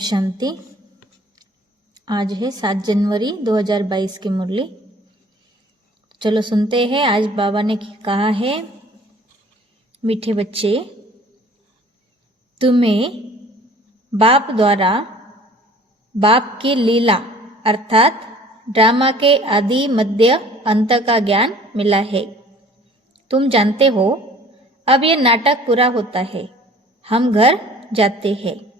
शांति। आज है 7 जनवरी 2022 की मुरली। चलो सुनते हैं। आज बाबा ने कहा है, मीठे बच्चे, तुम्हें बाप द्वारा बाप की लीला अर्थात ड्रामा के आदि मध्य अंत का ज्ञान मिला है। तुम जानते हो अब ये नाटक पूरा होता है, हम घर जाते हैं।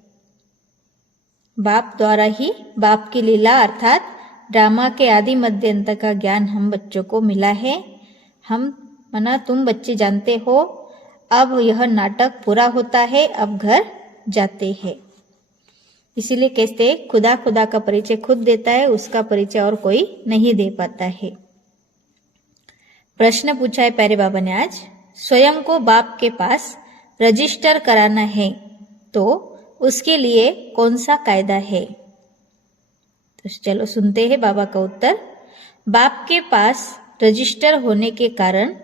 बाप द्वारा ही बाप की लीला अर्थात ड्रामा के आदि मध्य अंत का ज्ञान हम बच्चों को मिला है। तुम बच्चे जानते हो अब यह नाटक पूरा होता है, अब घर जाते हैं। इसीलिए कहते खुदा का परिचय खुद देता है, उसका परिचय और कोई नहीं दे पाता है। प्रश्न पूछा है प्यारे बाबा ने आज, स्वयं को बाप के पास रजिस्टर कराना है तो उसके लिए कौन सा कायदा है? तो चलो सुनते हैं बाबा का उत्तर। बाप के पास रजिस्टर होने के कारण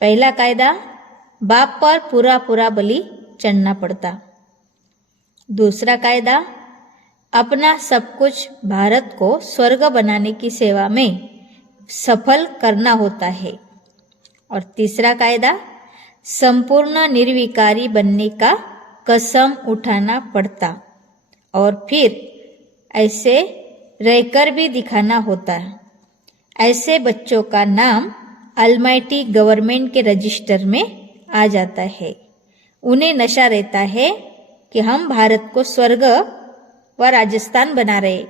पहला कायदा, बाप पर पूरा बलि चढ़ना पड़ता। दूसरा कायदा, अपना सब कुछ भारत को स्वर्ग बनाने की सेवा में सफल करना होता है। और तीसरा कायदा, संपूर्ण निर्विकारी बनने का कसम उठाना पड़ता और फिर ऐसे रहकर भी दिखाना होता है। ऐसे बच्चों का नाम अलमाइटी गवर्नमेंट के रजिस्टर में आ जाता है। उन्हें नशा रहता है कि हम भारत को स्वर्ग व राजस्थान बना रहे,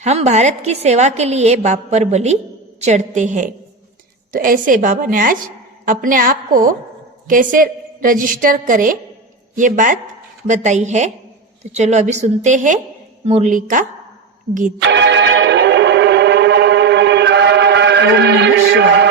हम भारत की सेवा के लिए बाप पर बलि चढ़ते हैं। तो ऐसे बाबा ने आज अपने आप को कैसे रजिस्टर करे ये बात बताई है। तो चलो अभी सुनते हैं मुरली का गीत। ओम नमः शिवाय।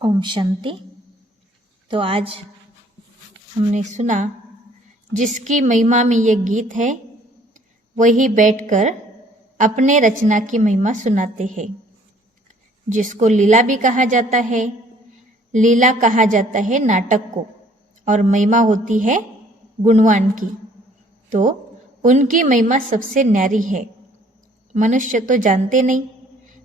ओम शांति। तो आज हमने सुना जिसकी महिमा में ये गीत है वही बैठकर अपने रचना की महिमा सुनाते हैं। जिसको लीला भी कहा जाता है, लीला कहा जाता है नाटक को, और महिमा होती है गुणवान की। तो उनकी महिमा सबसे न्यारी है। मनुष्य तो जानते नहीं,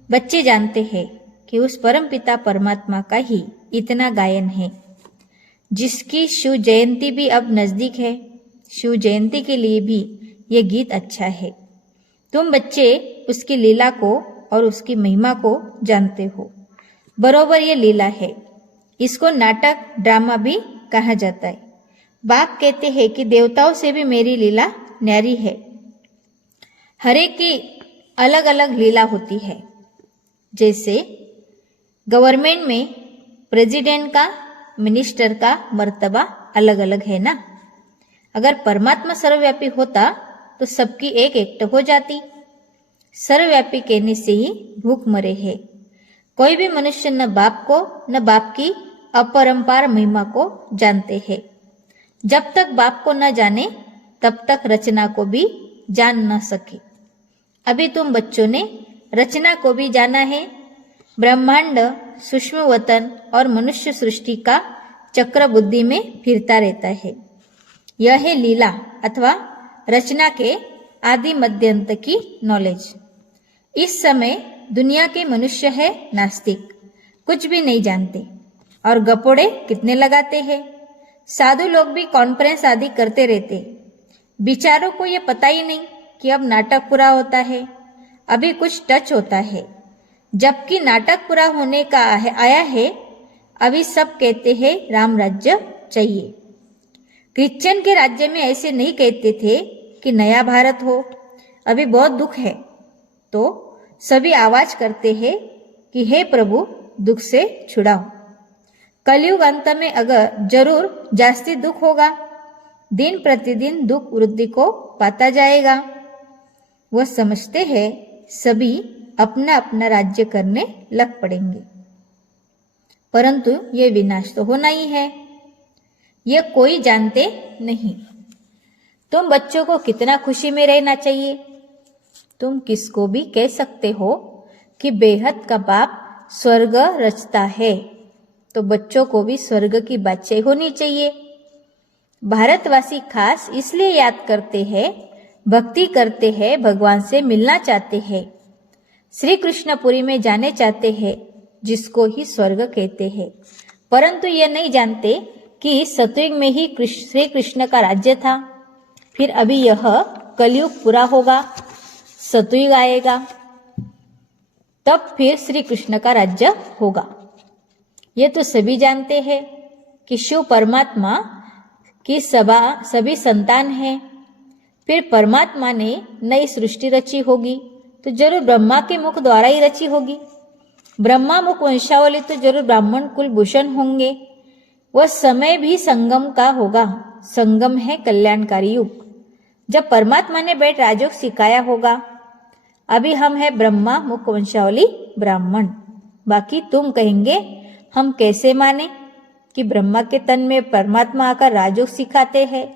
बच्चे जानते हैं कि उस परमपिता परमात्मा का ही इतना गायन है। जिसकी शिव जयंती भी अब नजदीक है, शिव जयंती के लिए भी ये गीत अच्छा है। तुम बच्चे उसकी लीला को और उसकी महिमा को जानते हो। बरोबर ये लीला है, इसको नाटक ड्रामा भी कहा जाता है। बाप कहते हैं कि देवताओं से भी मेरी लीला न्यारी है। हर एक की अलग अलग लीला होती है। जैसे गवर्नमेंट में प्रेसिडेंट का मिनिस्टर का मर्तबा अलग अलग है ना। अगर परमात्मा सर्वव्यापी होता तो सबकी एक एकट हो जाती। सर्वव्यापी कहने से ही भूख मरे है। कोई भी मनुष्य न बाप को न बाप की अपरंपार महिमा को जानते हैं। जब तक बाप को न जाने तब तक रचना को भी जान न सके। अभी तुम बच्चों ने रचना को भी जाना है। ब्रह्मांड, सूक्ष्म वतन और मनुष्य सृष्टि का चक्र बुद्धि में फिरता रहता है। यह है लीला अथवा रचना के आदि मध्य अंत की नॉलेज। इस समय दुनिया के मनुष्य है नास्तिक, कुछ भी नहीं जानते और गपोड़े कितने लगाते हैं। साधु लोग भी कॉन्फ्रेंस आदि करते रहते। बिचारों को ये पता ही नहीं कि अब नाटक पूरा होता है, अभी कुछ टच होता है। जबकि नाटक पूरा होने का आया है, अभी सब कहते हैं राम राज्य चाहिए। क्रिश्चियन के राज्य में ऐसे नहीं कहते थे कि नया भारत हो, अभी बहुत दुख है। तो सभी आवाज करते हैं कि हे प्रभु दुख से छुड़ाओ। कलयुग अंत में अगर जरूर जास्ती दुख होगा, दिन प्रतिदिन दुख वृद्धि को पाता जाएगा। वह समझते हैं सभी अपना अपना राज्य करने लग पड़ेंगे, परंतु ये विनाश तो होना ही है, ये कोई जानते नहीं। तुम बच्चों को कितना खुशी में रहना चाहिए। तुम किसको भी कह सकते हो कि बेहद का बाप स्वर्ग रचता है, तो बच्चों को भी स्वर्ग की बातें होनी चाहिए। भारतवासी खास इसलिए याद करते हैं, भक्ति करते हैं, भगवान से मिलना चाहते हैं, श्री कृष्णपुरी में जाने चाहते हैं, जिसको ही स्वर्ग कहते हैं। परंतु ये नहीं जानते कि सतयुग में ही श्री कृष्ण का राज्य था। फिर अभी यह कलयुग पूरा होगा, सतयुग आएगा, तब फिर श्री कृष्ण का राज्य होगा। ये तो सभी जानते हैं कि शिव परमात्मा की सभी संतान हैं। फिर परमात्मा ने नई सृष्टि रची होगी तो जरूर ब्रह्मा के मुख द्वारा ही रची होगी। ब्रह्मा मुख वंशावली तो जरूर ब्राह्मण कुलभूषण होंगे। वह समय भी संगम का होगा। संगम है कल्याणकारी युग, जब परमात्मा ने बैठ राजयोग सिखाया होगा। अभी हम है ब्रह्मा मुख वंशावली ब्राह्मण। बाकी तुम कहेंगे हम कैसे माने कि ब्रह्मा के तन में परमात्मा आकर राजयोग सिखाते हैं।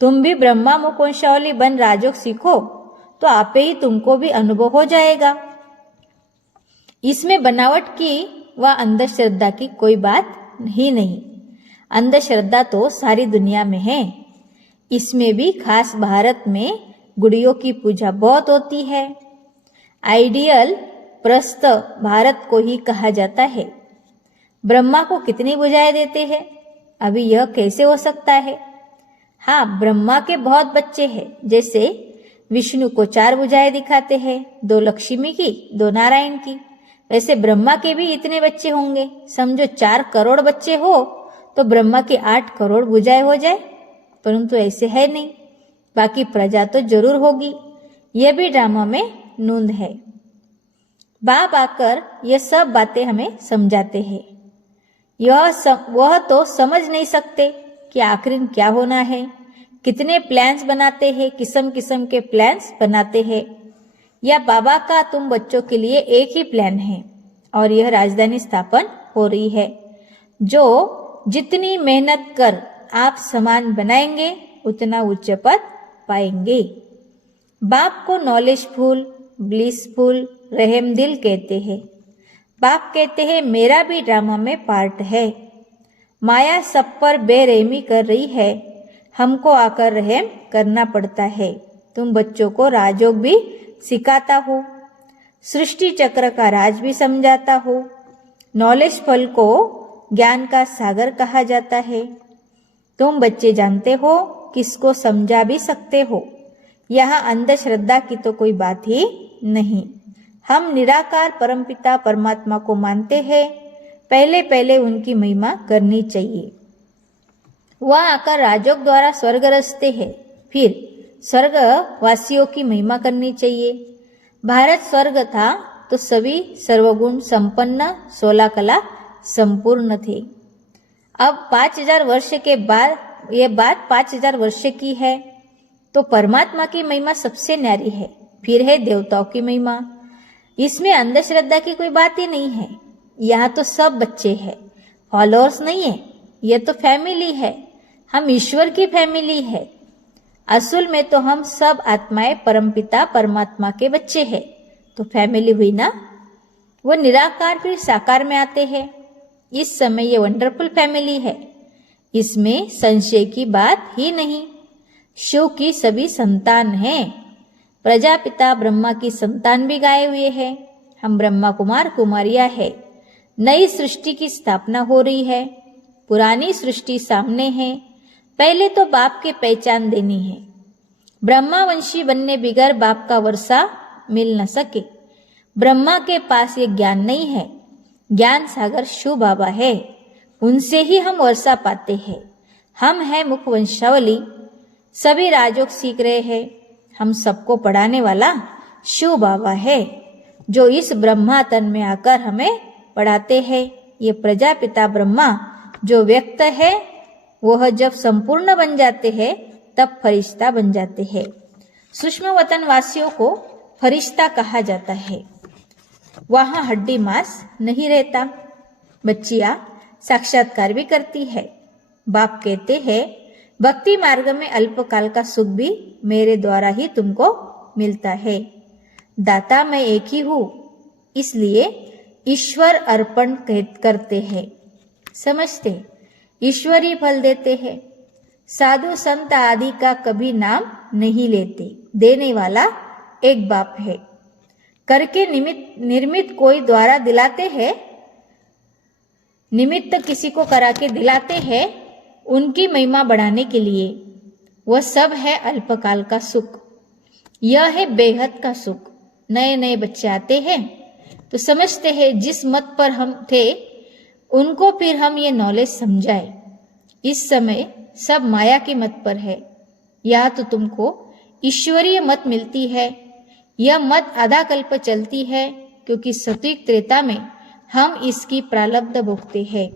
तुम भी ब्रह्मा मुख वंशावली बन राजयोग सीखो तो आपे ही तुमको भी अनुभव हो जाएगा। इसमें बनावट की व अंधश्रद्धा की कोई बात ही नहीं। अंधश्रद्धा तो सारी दुनिया में है। इसमें भी खास भारत में गुड़ियों की पूजा बहुत होती है। आइडियल प्रस्त भारत को ही कहा जाता है। ब्रह्मा को कितनी भुजाएं देते हैं, अभी यह कैसे हो सकता है। हाँ, ब्रह्मा के बहुत बच्चे हैं। जैसे विष्णु को 4 भुजाएं दिखाते हैं, 2 लक्ष्मी की, 2 नारायण की। वैसे ब्रह्मा के भी इतने बच्चे होंगे। समझो 4 करोड़ बच्चे हो तो ब्रह्मा की 8 करोड़ भुजाएं हो जाए, परंतु ऐसे है नहीं। बाकी प्रजा तो जरूर होगी। यह भी ड्रामा में नूंद है। बाप आकर यह सब बातें हमें समझाते हैं। वह तो समझ नहीं सकते कि आखिर क्या होना है। कितने प्लान्स बनाते हैं, किस्म किस्म के प्लान्स बनाते हैं। या बाबा का तुम बच्चों के लिए एक ही प्लान है और यह राजधानी स्थापन हो रही है, जो जितनी मेहनत कर आप सामान बनाएंगे उतना उच्च पद पाएंगे। बाप को नॉलेजफुल, ब्लिसफुल, रहमदिल कहते हैं। बाप कहते हैं मेरा भी ड्रामा में पार्ट है। माया सब पर बेरहमी कर रही है, हमको आकर रहम करना पड़ता है। तुम बच्चों को राजयोग भी सिखाता हो, सृष्टि चक्र का राज भी समझाता हो। नॉलेज फल को ज्ञान का सागर कहा जाता है। तुम बच्चे जानते हो, किसको समझा भी सकते हो। यहाँ अंधश्रद्धा की तो कोई बात ही नहीं। हम निराकार परमपिता परमात्मा को मानते हैं। पहले पहले उनकी महिमा करनी चाहिए। वह आकर राजयोग द्वारा स्वर्ग रचते हैं, फिर स्वर्ग वासियों की महिमा करनी चाहिए। भारत स्वर्ग था तो सभी सर्वगुण संपन्न 16 कला संपूर्ण थे। अब 5000 वर्ष के बाद ये बात 5000 वर्ष की है, तो परमात्मा की महिमा सबसे न्यारी है। फिर है देवताओं की महिमा। इसमें अंधश्रद्धा की कोई बात ही नहीं है। यहाँ तो सब बच्चे हैं, फॉलोअर्स नहीं है। ये तो फैमिली है, हम ईश्वर की फैमिली है। असल में तो हम सब आत्माएं परमपिता परमात्मा के बच्चे हैं। तो फैमिली हुई ना। वो निराकार फिर साकार में आते हैं। इस समय ये वंडरफुल फैमिली है, इसमें संशय की बात ही नहीं। शिव की सभी संतान हैं। प्रजापिता ब्रह्मा की संतान भी गाए हुए हैं। हम ब्रह्मा कुमार कुमारियां है। नई सृष्टि की स्थापना हो रही है। पुरानी सृष्टि सामने है। पहले तो बाप की पहचान देनी है। ब्रह्मावंशी बनने बिगर बाप का वर्षा मिल न सके। ब्रह्मा के पास ये ज्ञान नहीं है। ज्ञान सागर शिव बाबा है, उनसे ही हम वर्षा पाते हैं। हम है मुख वंशावली, सभी राजयोग सीख रहे हैं। हम सबको पढ़ाने वाला शिव बाबा है, जो इस ब्रह्मा तन में आकर हमें पढ़ाते हैं। ये प्रजापिता ब्रह्मा जो व्यक्त है, वह जब संपूर्ण बन जाते हैं तब फरिश्ता बन जाते हैं। सूक्ष्म वतन वासियों को फरिश्ता कहा जाता है। वहां हड्डी मांस नहीं रहता। बच्चियां साक्षात्कार भी करती है। बाप कहते हैं, भक्ति मार्ग में अल्पकाल का सुख भी मेरे द्वारा ही तुमको मिलता है। दाता मैं एक ही हूँ, इसलिए ईश्वर अर्पण करते हैं। समझते ईश्वरी फल देते हैं। साधु संत आदि का कभी नाम नहीं लेते। देने वाला एक बाप है। करके निर्मित कोई द्वारा दिलाते हैं, निमित्त किसी को करा के दिलाते हैं उनकी महिमा बढ़ाने के लिए। वह सब है अल्पकाल का सुख। यह है बेहद का सुख। नए नए बच्चे आते हैं तो समझते हैं जिस मत पर हम थे उनको फिर हम ये नॉलेज समझाए। इस समय सब माया की मत पर है। या तो तुमको ईश्वरीय मत मिलती है। यह मत आधा कल्प चलती है, क्योंकि सत्युग त्रेता में हम इसकी प्रारब्ध भोगते हैं।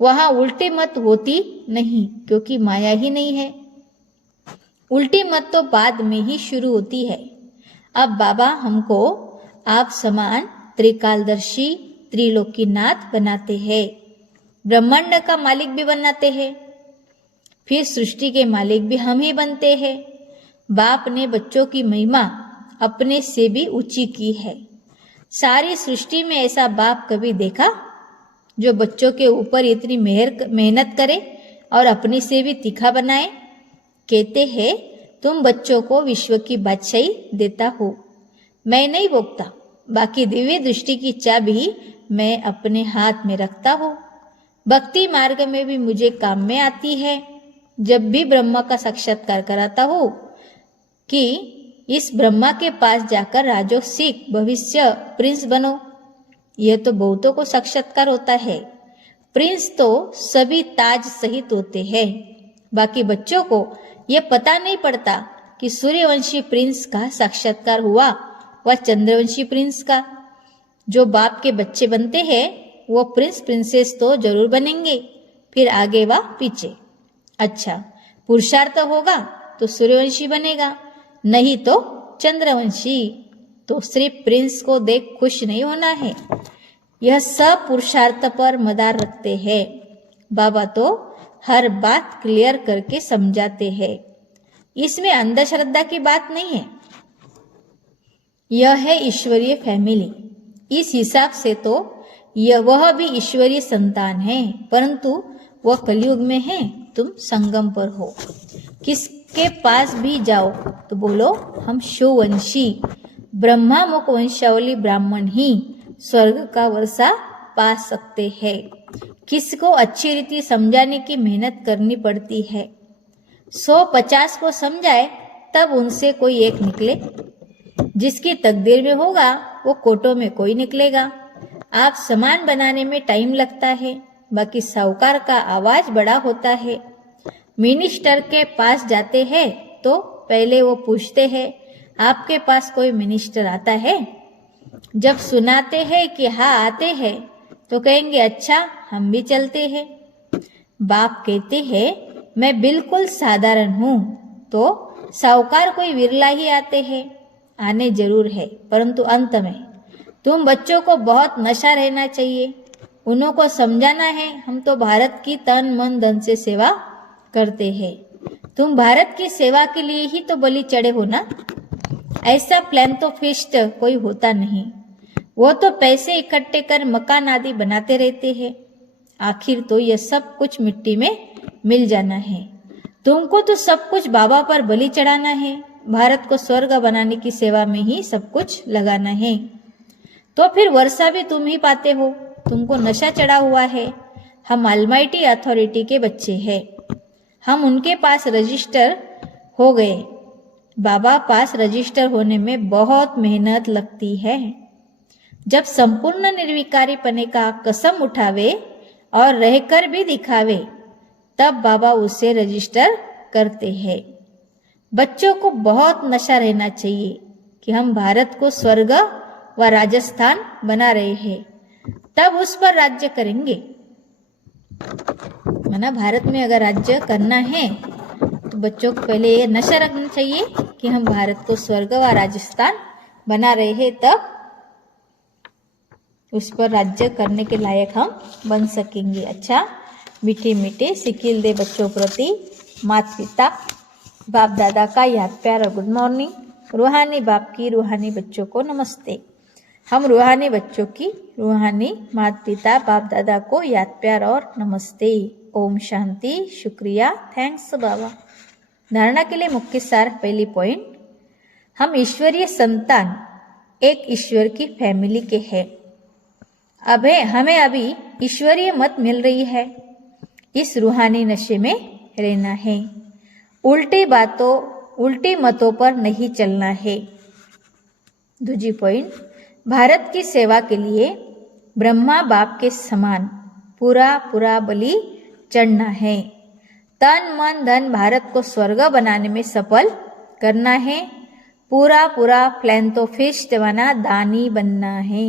वहां उल्टी मत होती नहीं, क्योंकि माया ही नहीं है। उल्टी मत तो बाद में ही शुरू होती है। अब बाबा हमको आप समान त्रिकालदर्शी त्रिलोकीनाथ बनाते हैं। ब्रह्मांड का मालिक भी बनाते हैं। फिर सृष्टि के मालिक भी हम ही बनते हैं। बाप ने बच्चों की महिमा अपने से भी ऊंची की है। सारी सृष्टि में ऐसा बाप कभी देखा जो बच्चों के ऊपर इतनी मेहनत करे और अपने से भी तीखा बनाए? कहते हैं, तुम बच्चों को विश्व की बादशाही देता हो। मैं नहीं भोगता, बाकी दिव्य दृष्टि की चाबी मैं अपने हाथ में रखता हूँ। भक्ति मार्ग में भी मुझे काम में आती है। जब भी ब्रह्मा का साक्षात्कार कराता हूँ कि इस ब्रह्मा के पास जाकर राजो सीख, भविष्य प्रिंस बनो। यह तो बहुतों को साक्षात्कार होता है। प्रिंस तो सभी ताज सहित होते हैं। बाकी बच्चों को यह पता नहीं पड़ता कि सूर्यवंशी प्रिंस का साक्षात्कार हुआ व चंद्रवंशी प्रिंस का। जो बाप के बच्चे बनते हैं वो प्रिंस प्रिंसेस तो जरूर बनेंगे, फिर आगे व पीछे। अच्छा, पुरुषार्थ होगा तो सूर्यवंशी बनेगा, नहीं तो चंद्रवंशी। तो सिर्फ प्रिंस को देख खुश नहीं होना है। यह सब पुरुषार्थ पर मदार रखते हैं। बाबा तो हर बात क्लियर करके समझाते हैं। इसमें अंधश्रद्धा की बात नहीं है। यह है ईश्वरीय फैमिली। इस हिसाब से तो वह भी ईश्वरीय संतान है, परंतु वह कलयुग में है, तुम संगम पर हो। किसके पास भी जाओ तो बोलो हम शिववंशी ब्रह्मा मुख वंशावली ब्राह्मण ही स्वर्ग का वर्षा पा सकते हैं। किसको अच्छी रीति समझाने की मेहनत करनी पड़ती है। 150 को समझाए तब उनसे कोई एक निकले। जिसकी तकदीर में होगा वो कोटों में कोई निकलेगा। आप सामान बनाने में टाइम लगता है, बाकी साहूकार का आवाज बड़ा होता है। मिनिस्टर के पास जाते हैं तो पहले वो पूछते हैं, आपके पास कोई मिनिस्टर आता है? जब सुनाते हैं कि हाँ आते हैं तो कहेंगे अच्छा हम भी चलते हैं। बाप कहते हैं मैं बिल्कुल साधारण हूँ, तो साहूकार कोई विरला ही आते हैं, आने जरूर है, परंतु अंत में तुम बच्चों को बहुत नशा रहना चाहिए, उन्हों को समझाना है हम तो भारत की तन मन धन से सेवा करते हैं, तुम भारत की सेवा के लिए ही तो बलि चढ़े हो ना। ऐसा प्लान तो फिस्ट कोई होता नहीं, वो तो पैसे इकट्ठे कर मकान आदि बनाते रहते हैं, आखिर तो यह सब कुछ मिट्टी में मिल जाना है। तुमको तो सब कुछ बाबा पर बलि चढ़ाना है, भारत को स्वर्ग बनाने की सेवा में ही सब कुछ लगाना है। तो फिर वर्षा भी तुम ही पाते हो, तुमको नशा चढ़ा हुआ है। हम ऑलमाइटी अथॉरिटी के बच्चे हैं, हम उनके पास रजिस्टर हो गए। बाबा पास रजिस्टर होने में बहुत मेहनत लगती है। जब संपूर्ण निर्विकारी पने का कसम उठावे और रहकर भी दिखावे, तब बाबा उसे रजिस्टर करते हैं। बच्चों को बहुत नशा रहना चाहिए कि हम भारत को स्वर्ग व राजस्थान बना रहे हैं, तब उस पर राज्य करेंगे। माना भारत में अगर राज्य करना है तो बच्चों को पहले ये नशा रखना चाहिए कि हम भारत को स्वर्ग व राजस्थान बना रहे हैं, तब उस पर राज्य करने के लायक हम बन सकेंगे। अच्छा, मीठे मीठे सिकिल दे बच्चों प्रति माता पिता बाप दादा का याद प्यार और गुड मॉर्निंग। रूहानी बाप की रूहानी बच्चों को नमस्ते। हम रूहानी बच्चों की रूहानी माता पिता बाप दादा को याद प्यार और नमस्ते। ओम शांति, शुक्रिया, थैंक्स बाबा। धारणा के लिए मुख्य सार, पहली पॉइंट, हम ईश्वरीय संतान एक ईश्वर की फैमिली के हैं। हमें अभी ईश्वरीय मत मिल रही है, इस रूहानी नशे में रहना है, उल्टी मतों पर नहीं चलना है। दूसरी पॉइंट, भारत की सेवा के लिए ब्रह्मा बाप के समान पूरा बलि चढ़ना है। तन मन धन भारत को स्वर्ग बनाने में सफल करना है। पूरा फिलांथ्रोपिस्ट बना दानी बनना है।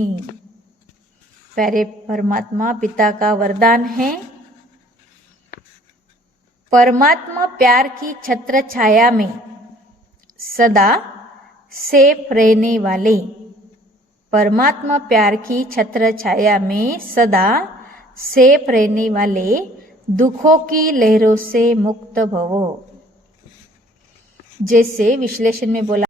प्यारे परमात्मा पिता का वरदान है, परमात्मा प्यार की छत्र छाया में सदा सेफ रहने वाले, परमात्मा प्यार की छत्र छाया में सदा सेफ रहने वाले, दुखों की लहरों से मुक्त भवो। जैसे विश्लेषण में बोला